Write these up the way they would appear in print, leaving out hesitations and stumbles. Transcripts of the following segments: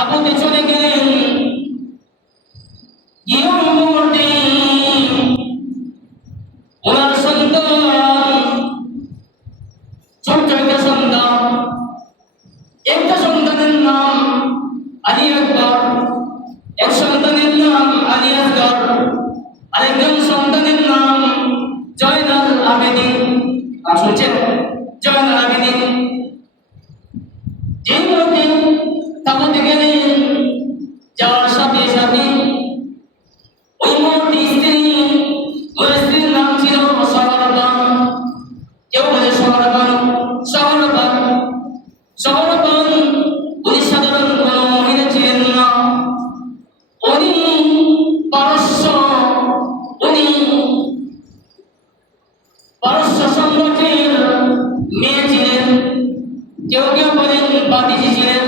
তাবুতে চলে গেলেন। গিয়ে ওই মুহূর্তে ওনার সন্তান, ছোট্ট একটা সন্তান, একটা সন্তানের নাম আলী আকবর, এক সন্তানের নাম আলী আসগর, আরেকজন সন্তানের নাম জয়নাল আবেদিন। শুনছেন? জয়নাল আবেদিন। যে মুহূর্তে তাবুতে গেলেন, যাওয়ার সাথে সাথে ওই মুহূর্তে স্ত্রীর নাম ছিল সহরবান। কেউ বলে সহরবান, সহরবান, সহরবান। উনি সাধারণ কোন মহিলা ছিলেন না। উনি পারস্য সম্রাটের মেয়ে ছিলেন। কেউ কেউ বলেন বাতিজি ছিলেন।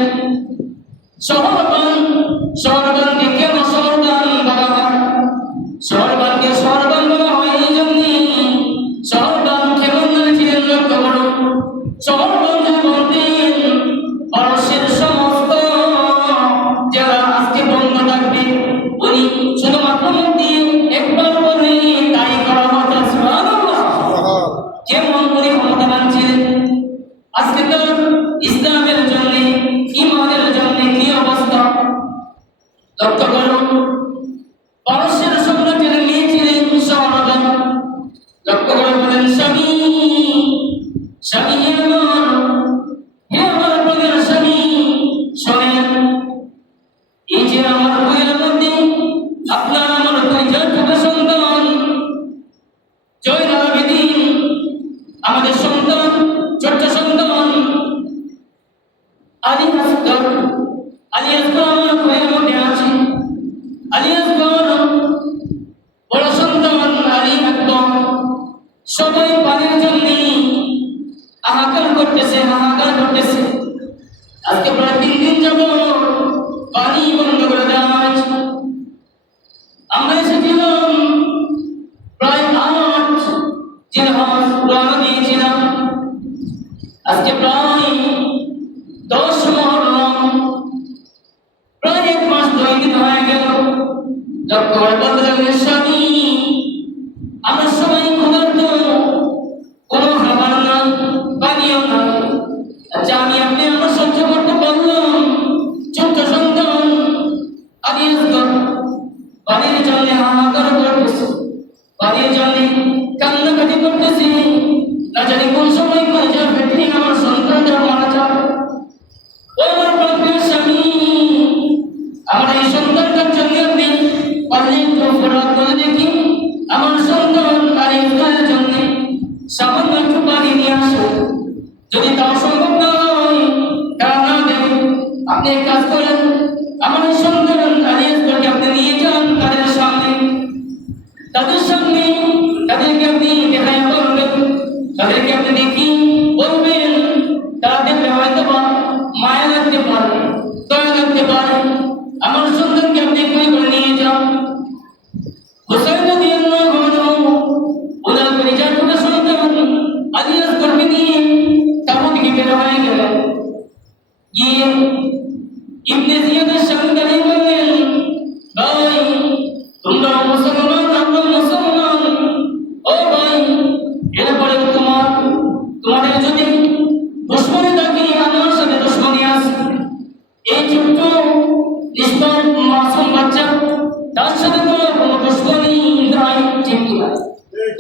শহরবানকে কেন শহরবান বলা হয়? শহরবানকে শহরবান বলা হয় এই জন্যই, শহরবান কেমন নামে ছিলেন লক্ষ্য করুন। শহরবান যে বলতেন পারস্যের সমস্ত যারা আজকে বন্ধ থাকবে, উনি শুধুমাত্র মুখ দিয়ে একবার বলে তাই করা হতো। সুবহানাল্লাহ। কেমন উনি ক্ষমতাবান ছিলেন। আজকে তো ইসলামের জন্য, ইমানের জন্য কি অবস্থা লক্ষ্য করুন। পারস্যের সম্রাটের মেয়ে ছিলেন সহরবান। লক্ষ্য করে বলেন, স্বামী স্বামী হে আমার প্রাণের স্বামী, শোনেন, এই যে আমার বইয়ের মধ্যে আপনার আমার দুইজন ছোট সন্তান জয়নাল আবেদিন, আমাদের সন্তান, ছোট্ট সন্তান আলী আসগর, আলী আসগর আমার বইয়ের মধ্যে আছে। আলী আসগর বড় সন্তান আলী আকবর, সবাই পানির জন্য হাহাকার করতেছে। আজকে প্রায় 3 দিন যাব পানি বন্ধ করে দেওয়া হয়েছে। আমরা এসেছিলাম প্রায় 8 জিলহজ রওনা দিয়েছিলাম। আজকে প্রায় 10 মুহররম, প্রায় 1 মাস 2 দিন হয়ে গেল। লক্ষ্য করে বলতে লাগলেন, স্বামী আমার সবাই ক্ষুধার্ত, কোনো খাবার নাই, পানিও নাই। আচ্ছা আমি আপনি আমার সহ্য করতে পারলাম। ছোট্ট সন্তান আলী আসগর পানির জন্য হাহাকার করতেছে, পানির জন্য কান্নাকাটি করতেছে। না জানি কোন সময় করে যা ফেটে আমার সন্তানটা মারা যাবে। ও আমার প্রিয় স্বামী, আমার এই সন্তানটার জন্য আপনি পারলে একটু ফেরত করে দেখি। আমার সন্তান আলী আসগরের জন্য সামান্য একটু পানি নিয়ে আসো। যদি তাও সম্ভব না হয়, তারা না দেয়, আপনি এক কাজ করেন, আমার এই সন্তান আলী আসগরকে আপনি নিয়ে যান তাদের সামনে। তাদেরকে আপনি দেখায় বলবেন, তাদেরকে আপনি দেখি বলবেন। তারা দেখলে হয়তো বা মায়া লাগতে পারে, দয়া লাগতে পারে। আমার সন্তানকে আপনি করে নিয়ে যান। হুসাইন রাদিয়াল্লাহু আনহু ওনার পরিচয় ছোট সন্তান আলী আসগরকে নিয়ে তাবু থেকে বের হয়ে গেলেন। গিয়ে ইবনে জিয়াদের সামনে দাঁড়িয়ে বললেন, ভাই তোমরা মুসলমান, আমরা মুসলমান। ও ভাই, এরপরে তোমাদের যদি দুশ্মনী থাকে, আমার সাথে দুশ্মনী আছে। এই ছোট্ট নিষ্পাপ মাসুম বাচ্চা, তার সাথে তোমার কোনো দুশ্মনী নাই, ঠিক কিনা?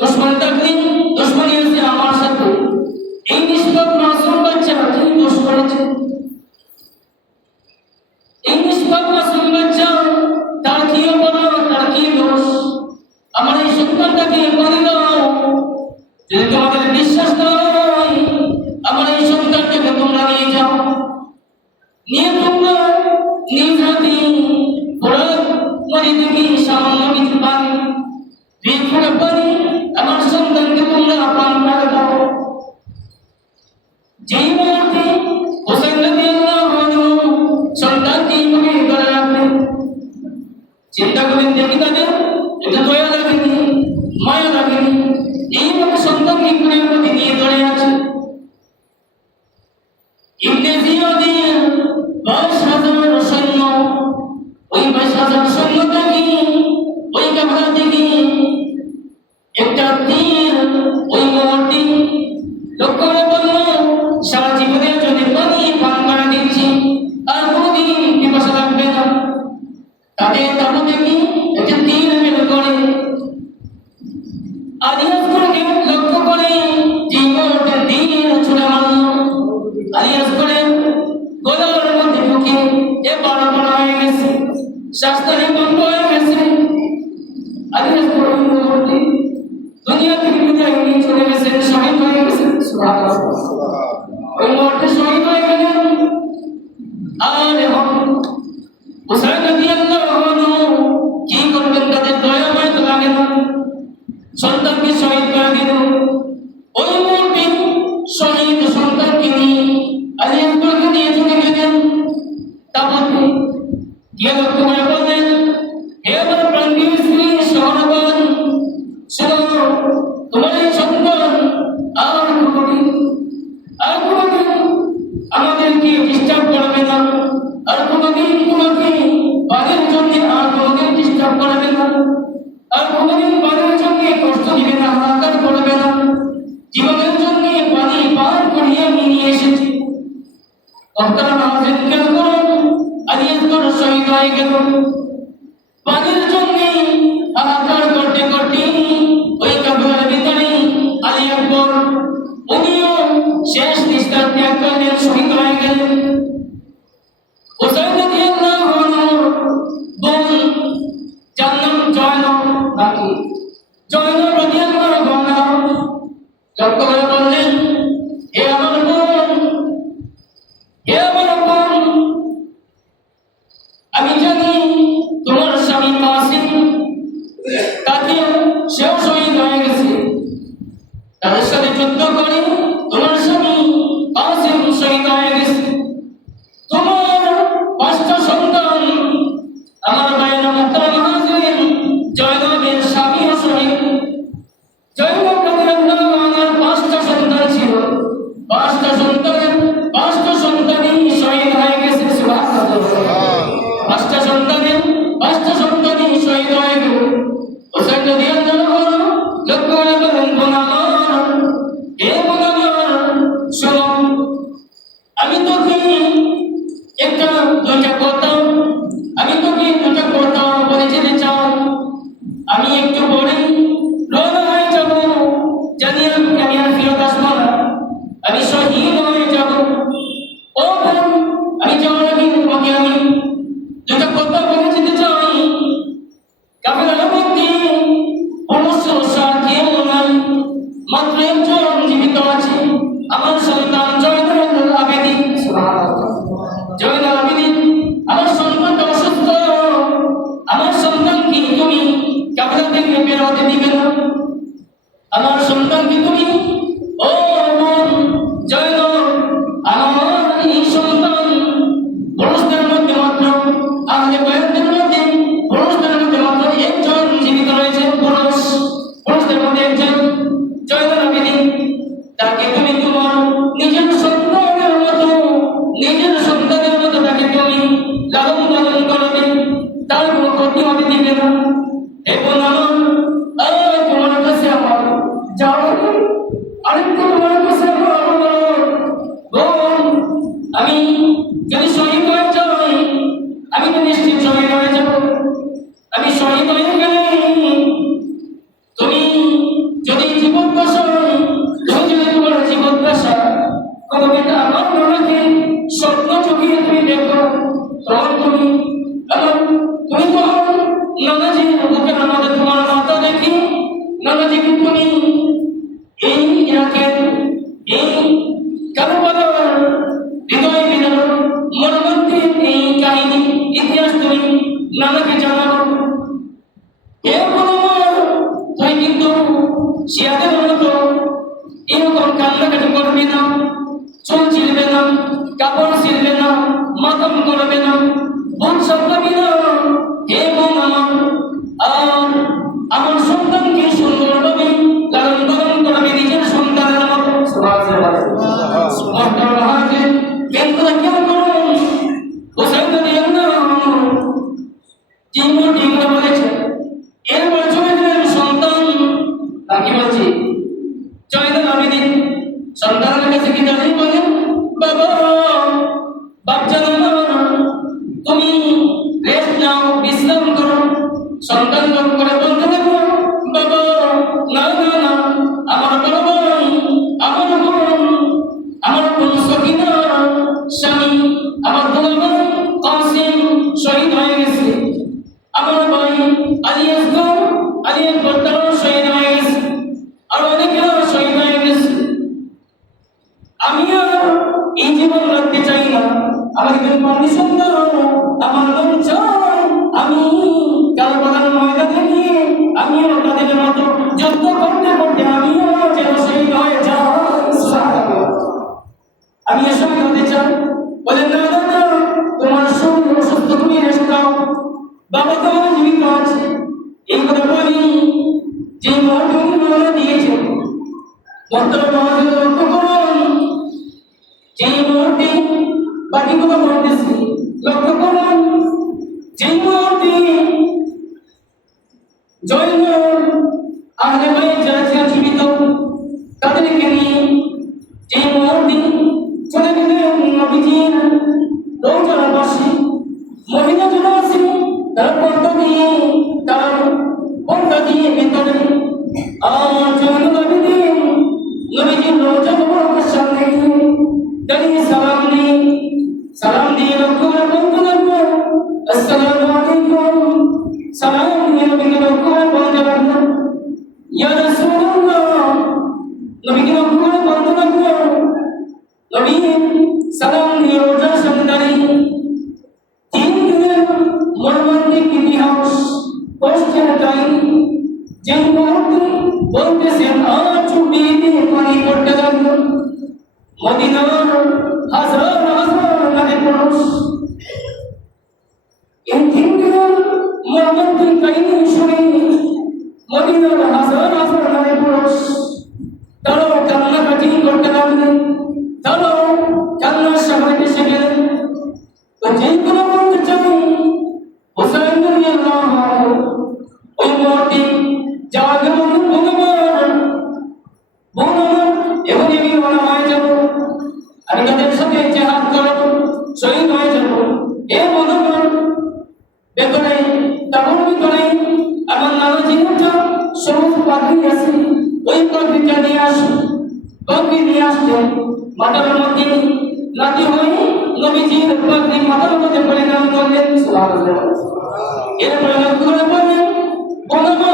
দুশ্মনী থাকলে দুশ্মনী আছে আমার সাথে। এই নিষ্পাপ মাসুম বাচ্চা কি দোষ করেছে? এই নিষ্পাপ মাসুম বাচ্চা, তার কি অপরাধ, তার কি দোষ? আমার এই সন্তানটাকে বলে দাও। যদি তোমাদের বিশ্বাস না হয়, আমার এই সন্তানটাকে তোমরা নিয়ে যাও। নিয়ে তোমরা নিজ হাতে নদী থেকে সামান্য কিছু পানি, 2 ফোঁটা পানি আমার সন্তানকে তোমরা পান করে দাও। যেই মুহূর্তে হুসাইন রাদিয়াল্লাহু আনহু সন্তানকে এইভাবে ধরে রাখলেন, চিন্তা করেন দেখি তাদের এটা দয়া লাগেনি, মায়া লাগেনি। এইভাবে সন্তানকে কুলের মধ্যে নিয়ে ধরে আছে। ইবনে জিয়াদের 22,000 সৈন্য শাস্ত্রে বন্ধ হয়ে গেছে। আলিয়াস পরবর্তী দুনিয়া থেকে বিদায় নিয়ে চলে গেছেন, শহীদ হয়ে গেছেন। সুবহানাল্লাহ। ওই মুহূর্তে শহীদ হয়ে গেলেন। আর এখন হুসাইন রাদিয়াল্লাহু আনহু কি করবেন, তাদের দয়া মায়া তো লাগে না, সন্তানকে শহীদ করে দিল। ওই মুহূর্তে শহীদ সন্তানকে নিয়ে আলিয়াসপুরকে নিয়ে চলে গেলেন। তারপরে গিয়ে লক্ষ্য করে বললেন, হে আমার প্রাণপ্রিয় স্ত্রী সহরবান, শোনো, তোমার এই সন্তান আর কোনোদিন আমাদেরকে ডিস্টার্ব করবে না, আর কোনোদিন তোমাকে বাড়ির জন্য আর কোনোদিন ডিস্টার্ব করবে না, আর কোনোদিন বাড়ির জন্য কষ্ট দিবে না, হাহাকার করবে না। জীবনের জন্য পানি পার করিয়ে নিয়ে এসেছি। আপনারা আমাদের খেয়াল করুন, আলিয়াসপুর শহীদ হয়ে গেল। পানির জন্য হাহাকার করতে করতে ওই কাফেলার ভিতরে আলী আকবর উনিও শেষ নিঃশ্বাস ত্যাগ করলেন, শহীদ হয়ে গেলেন। হুসাইন রাদিয়াল্লাহু আনহুর বোন যার নাম জয়নব, নাকি জয়নব রাদিয়াল্লাহু আনহা লক্ষ্য করে বললেন, হে আমার বোন, হে আমার বোন, আমি জানি তোমার স্বামী কাসিম, তাকে সেও শহীদ হয়ে গেছে। তাদের সাথে যুদ্ধ করে তোমার স্বামী কাসিম শহীদ হয়ে গেছে। তোমার 5টা সন্তান, আমার ভাইয়েরা মুহতারাম হাজিরিন, জয়নবের স্বামীও শহীদ। জয়নব রাদিয়াল্লাহু আনহুর 5টা সন্তান ছিল, 5টা সন্তানই শহীদ হয়ে গেছে। সুবহানাল্লাহ। 5টা সন্তানই শহীদ হয়ে গেল। হুসাইন রাদিয়াল্লাহু আনহু লক্ষ্য করে বলেন, বোন আমার, হে বোন আমার, শোনো, আমি তোকে দুইটা কথা বলে যেতে চাই। আমি একটু পরে রওনা হয়ে যাব, জানি আমি আর ফিরত আসবো না, আমি শহীদ হয়ে যাব। ও বোন, আমি যাওয়ার আগে তোমাকে আমি দুইটা কথা বলে যেতে চাই। কাফেলার মধ্যে পুরুষ কেউ নাই, মাত্র একজন জীবিত আছে, আমার সন্তান জয়নুল আবেদিন। জয়নুল আবেদিন, আমার সন্তানটা অসুস্থ, আমার সন্তানকে তুমি কাফেলা থেকে বের হতে দিবে না, আমার সন্তানকে তুমি, ও বোন জয়নব, আমার এই সন্তান পুরুষদের মধ্যে মাত্র, আহলে বায়াতের মধ্যে পুরুষদের মধ্যে মাত্র একজন জীবিত রয়েছে, পুরুষদের মধ্যে একজন জয়নুল আবেদিন। তাকে তুমি তোমার নিজের সন্তানের মতো তাকে তুমি লালন পালন করবে, তার কোনো ক্ষতি হতে দিবে না। এবং আমার তোমার কাছে আমার যাওয়ার আরেকটু তোমার কাছে আমার বোন, আমি যদি শহীদ হয়ে যাই, আমি তো নিশ্চিত শহীদ হয়ে যাব। আমি শহীদ হয়ে গেলে তুমি যদি তোমার জীবদ্দশা কোনোদিন আমার মনকে স্বপ্ন চোখে তুমি দেখো, তখন তুমি তখন নানাজির বুকের আমাদের তোমার মাথা দেখি, নানাজিকে তুমি এই ইরাকের এই কারবালার হৃদয় বিদারক মর্মান্তিক এই কাহিনী ইতিহাস তুমি নানাকে জানাবো। এরপর তুই কিন্তু শিয়াদের মতো এরকম কান্নাকাটি করবে না, চুল ছিঁড়বে না, কাপড় ছিঁড়বে না, মাতম করবে না, বোন সামলাবি না। হে বোন আর আমার সন্তানকে সুন্দরভাবে লালন পালন করবে নিজের সন্তানের মতো। কেমন করুন হুসাইন রাদিয়াল্লাহু আনহু যেগুলো বলেছে, এরপরে চলে গেলেন সন্তান, তাকে বলছি জয়নুল আবেদিন সন্তানের কাছে কি জানি বলেন, বাবা, বাচ্চারা তুমি রেস্ট নাও, বিশ্রাম করো। সন্তান লোক করে বলতে লাগলো, বাবা, না না না, আমার বড় ভাই, আমার বোন সকিনার স্বামী, আমার দুলাভাই কাসিম শহীদ হয়ে গেছে। আলী আসগর আলী আকবর তারাও শহীদ হয়ে গেছে, আর অনেকেও শহীদ হয়ে গেছে। আমিও এই জীবন রাখতে চাই না, আমার কিন্তু পারমিশন দাও, আমার মন চায় আমি কারবালার ময়দানে গিয়ে আমিও তাদের মতো যুদ্ধ করতে করতে আমিও যেন শহীদ হয়ে যাই। আমি এসব হতে চাই। বলেন না দাদা, তোমার শরীর অসুস্থ, তুমি রেস্ট দাও, বাবা তোমার জীবিত আছে। এই কথা বলি যে মহাজন বলে দিয়েছে, বর্তমান মহাজন লক্ষ্য করুন, যে মুহূর্তে বাকিগুলো বলতেছি লক্ষ্য করুন, যে মুহূর্তে জৈন আহলে বাইত যারা ছিলেন জীবিত তাদেরকে নিয়ে যে মুহূর্তে চলে গেলেন নবীজির রওজার পাশে, মহিলা যারা আছে তারা পর্দা দিয়ে ভেতরে আর জৈন নবীদের নবীজির রওজা মুবারকের সামনে দাঁড়িয়ে সালাম দিয়ে লক্ষ্য করে বলতে লাগলো, আসসালামু আলাইকুম। সালাম দিয়ে নবীকে লক্ষ্য করে বলতে লাগলো, ইয়া রাসূলুল্লাহ। নবীকে লক্ষ্য করে বলতে লাগলো, নবী সালাম দিয়ে রওজার সামনে দাঁড়িয়ে 3 দিনের মর্মান্তিক ইতিহাস কষ্টের কাহিনী যে মুহূর্তে বলতেছেন আর চোখ দিয়ে পানি পড়তে লাগলো। মদিনার হাজার হাজার নারী পুরুষ এই 3 দিনের মর্মান্তিক কাহিনী শুনে মদিনার হাজার হাজার নারী পুরুষ তারাও কান্নাকাটি করতে লাগলেন, তারাও কান্নার সময় এসে গেলেন। তো যেই কোনো বলতে চাই হুসাইন রাদিয়াল্লাহু আনহু ওই মুহূর্তে যাওয়া গেল এবং আমি মনে হয়ে যাব, আমি তাদের সাথে জেহাদ করব, শহীদ হয়ে যাব। এ মনোবল বেতনে তখন ভিতরে আমার নানাজির সবুজ পাখি আছে, ওই পাখিটা নিয়ে আসি, পাখি নিয়ে আসতে মাথার মধ্যে নাতি হয়ে নবীজির পাখি মাথার মধ্যে পরিণাম করলেন। এরপরে লক্ষ্য করে বললেন,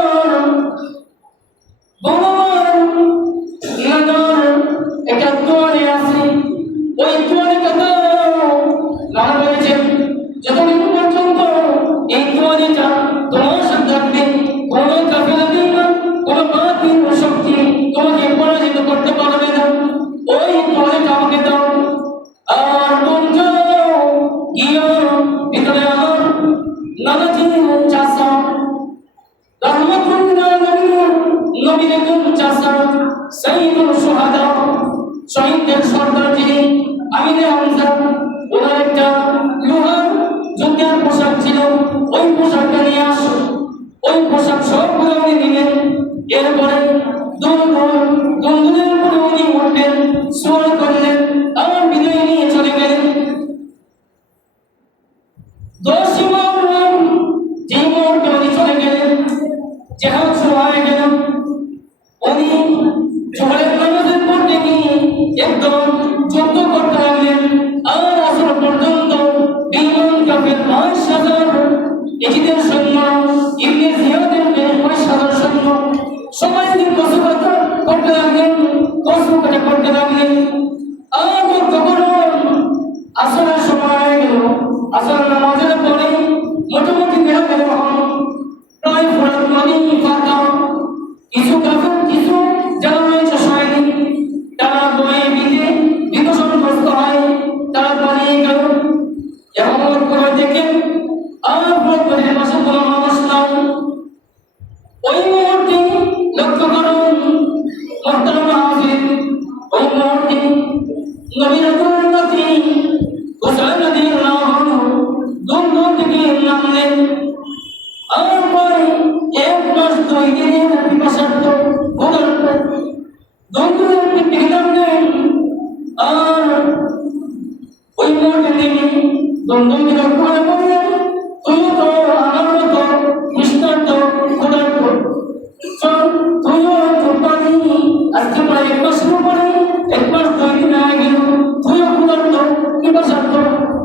একটা তোয়ালে আছে, ওই তোয়ালেটা নানা বলেছেন যতদিন পর্যন্ত এই তোয়ালেটা তোমার সাথে থাকবে, কোনো কাফেলা দিন না, কোনো বাতিল শক্তি তোমাকে পরাজিত করতে পারবে না। ওই তোয়ালেটা আমাকে দাও, আর তুমি যাও গিয়ে ভিতরে আমার নানাজি চাষা রহমতুল্লাহ নবীর একজন চাষা সাইয়্যিদুল শুহাদা, শহীদদের সর্দার যিনি আমিরে হামজা, ওনার একটা লোহার যুদ্ধের পোশাক ছিল, ওই পোশাকটা নিয়ে আসো। ওই পোশাক সবগুলো উনি নিলেন। এরপরে দুলদুলের উপরে উনি উঠলেন, সোয়ার করলেন, আমার বিদায় নিয়ে চলে গেলেন। 10 মুহররম যে মুহূর্তে উনি চলে গেলেন, জেহাদ শুরু হয়ে গেল। উনি জোহরের নামাজের পর থেকে একদম যুদ্ধ করতে লাগলেন, আর আসর পর্যন্ত বিমান কাফের 5000 এজিদের সৈন্য, ইবনে জিয়াদের 5000 সৈন্য সবাই দিন কসরত করতে লাগলেন, কসরত করতে লাগলেন। আর যখন আসরের সময় হয়ে গেল, আসর নামাজের পরে মোটামুটি বেলা গেল প্রায় ফরাত নদী ফাঁকা। কিছু কাফের, কিছু যারা রয়েছে সৈনিক, তারা বয়ে বিদে বিকশনগ্রস্ত হয়, তারা পালিয়ে গেল। এমন করে দেখেন আর প্রত্যেকের পাশে কোনো মানুষ নাই। ওই মুহূর্তে লক্ষ্য করুন মোহতারাম হাজির, ওই মুহূর্তে নবী রাসূলের নাতি হুসাইন রাদিয়াল্লাহু আনহু দুম থেকে নামলেন। আর পরে 1 মাস 2 দিনের পিপাসার্থ ভোগার্থ দুমদুমের থেকে নামলেন। আর ওই মুহূর্তে তিনি দুমদুমকে লক্ষ্য করে বললেন, তুইও তো আমার মতো নিষ্ঠার্থ ক্ষুধার্ত, চল তুইও একটু পানি, আজকে প্রায় 1 মাসের উপরে 1 মাস 2 দিন হয়ে গেল, তুইও ক্ষুধার্ত পিপাসার্থ,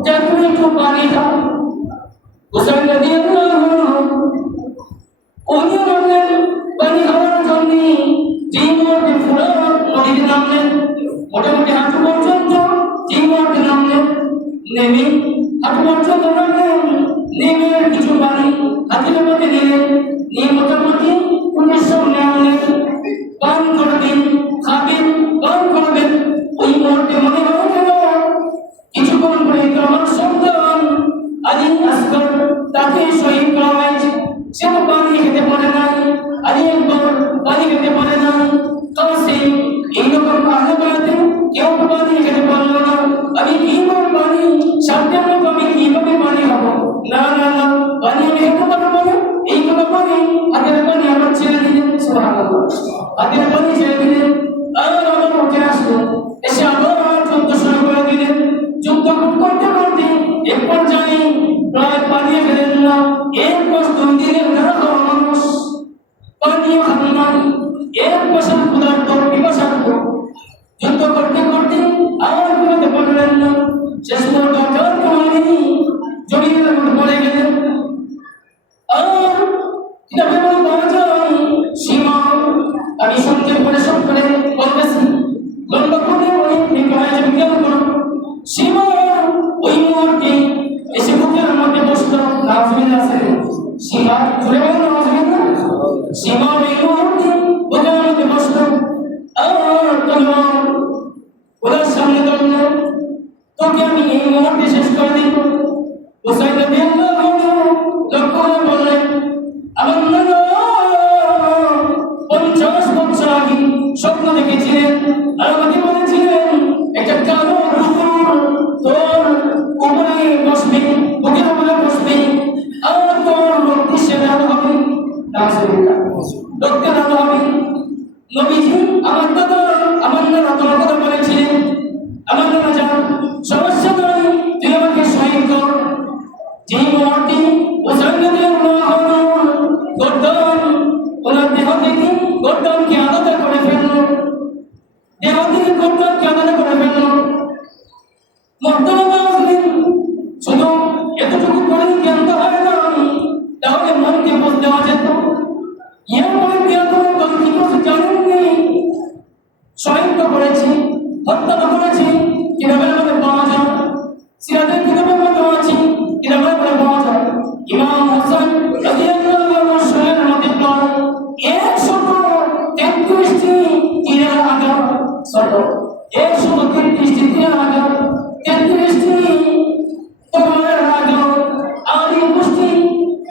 যা তুই একটু পানি খা। হুসাইন রাদিয়াল্লাহু আনহু উনি বললেন পানি খাওয়ার জন্য যে মুহূর্তে ফুরাত নদীতে নামলেন, মোটামুটি হাঁটু পর্যন্ত যে মুহূর্তে নামলেন, নেমে হাঁটু পর্যন্ত নামলেন, নেমে কিছু পানি হাতের মধ্যে নিলেন, নিয়ে মোটামুটি উনি সামনে আনলেন, পান করবেন, খাবেন, পান করবেন। ওই মুহূর্তে মনে হয়ে গেল কিছুক্ষণ পরে আমার সন্তান আলী আসগর তাকে শহীদ করা হয়েছে। সে তো পানি খেতে পারে নাই, আলী একবার পানি খেতে পারে নাই, কাসিম এইরকম আহ্লাদে কেউ পানি খেতে পারলো না। আমি কিভাবে পানি সামনে আনবো, আমি কিভাবে পানি হবো? না না না, পানি আমি খেতে পারবো না। এইগুলো পানি হাতের পানি আমার ছেড়ে দিলেন, সুবহানাল্লাহ, হাতের পানি ছেড়ে দিলেন। আর আমার উঠে আসলো, এসে আবার যুদ্ধ শুরু করে দিলেন। যুদ্ধ করতে করতে এক পর্যায়ে প্রায় পালিয়ে গেলেন না, এক কষ্ট দিলেন না মানুষ, পানিও খান নাই, এক বছর ক্ষুধার্ত পিপাসার্ত। যুদ্ধ করতে করতে আর ঘুমাতে পারলেন না, শেষ পর্যন্ত অর্থাৎ কমালেনি, জমিনের মধ্যে পড়ে গেলেন। আর কিভাবে পাওয়া যায় সীমা আমি শুনতে পড়ে সব করে বলতেছি, লম্বা করে অনেক বিজ্ঞান বিজ্ঞান করো। সীমা ওই মুহূর্তে এসে বুকের মধ্যে বসলো, নাজমিন আছে সীমা ঘুরে গেল, নাজমিন সীমা ওই মুহূর্তে বুকের মধ্যে বসলো। আর তলোয়ার ওদের সামনে ধরলো, তোকে আমি এই মুহূর্তে শেষ করে দিব। হুসাইন রাদিয়াল্লাহু আনহু লক্ষ্য করে বললেন, আমার নানা 50 বছর আগে স্বপ্ন দেখেছিলেন আর আমাকে বলেছিলেন একটা কালো কুকুর তোর উপরে বসবে, বুকের উপরে বসবে, আর তোর রক্তে সেবা হবে, নাউজুবিল্লাহ, রক্তে রান্না হবে। নবীজি আমার দাদা আমার নানা তোমার কথা বলেছিলেন, আমার নানা যান সমস্যা নয়, তুই আমাকে শহীদ কর। যে মুহূর্তে হুসাইন রাদিয়াল্লাহু আনহু গর্দান ওনার দেহ থেকে গর্দানকে আলাদা করে ফেললো, দেহ থেকে গর্দানকে আলাদা করে ফেললো। মহতারাম মুসলিম, শুধু এতটুকু করে জ্ঞান হয় না, তাহলে মনকে বুঝ দেওয়া যেত। এরপরে জ্ঞান কি করছে জানেননি? শহীদ করেছি, হত্যা করেছি, কিভাবে আমাদের পাওয়া যায়, সিরাতের কিতাবের মধ্যে আছে কিভাবে করে পাওয়া যায়। ইমাম হাসান রাদিয়াল্লাহু আনহু শরীরের মধ্যে প্রায় 133টি তীরের আঘাত, 133টি তীরের আঘাত, 33টি তলোয়ারের আঘাত, আর 21টি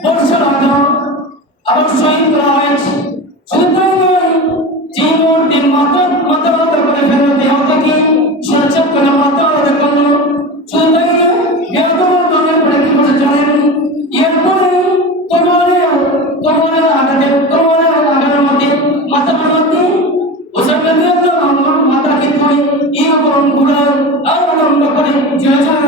বর্ষার আঘাত আবার শহীদ করা হয়েছে। শুধু তাই নয়, যে মুহূর্তে মাথা আলাদা করে ফেললো, দেহ থেকে সঞ্চার করে মাথা আলাদা করলো। শুধু তাই নয়, বেদনের পরে কি বলে জানেননি? এরপরে তলোয়ারের আঘাতের মধ্যে মাথার মধ্যে হুসাইন রাদিয়াল্লাহু আনহু মাথাকে ধরে এরকম ঘুরায় আর লম্বা করে জয় জয়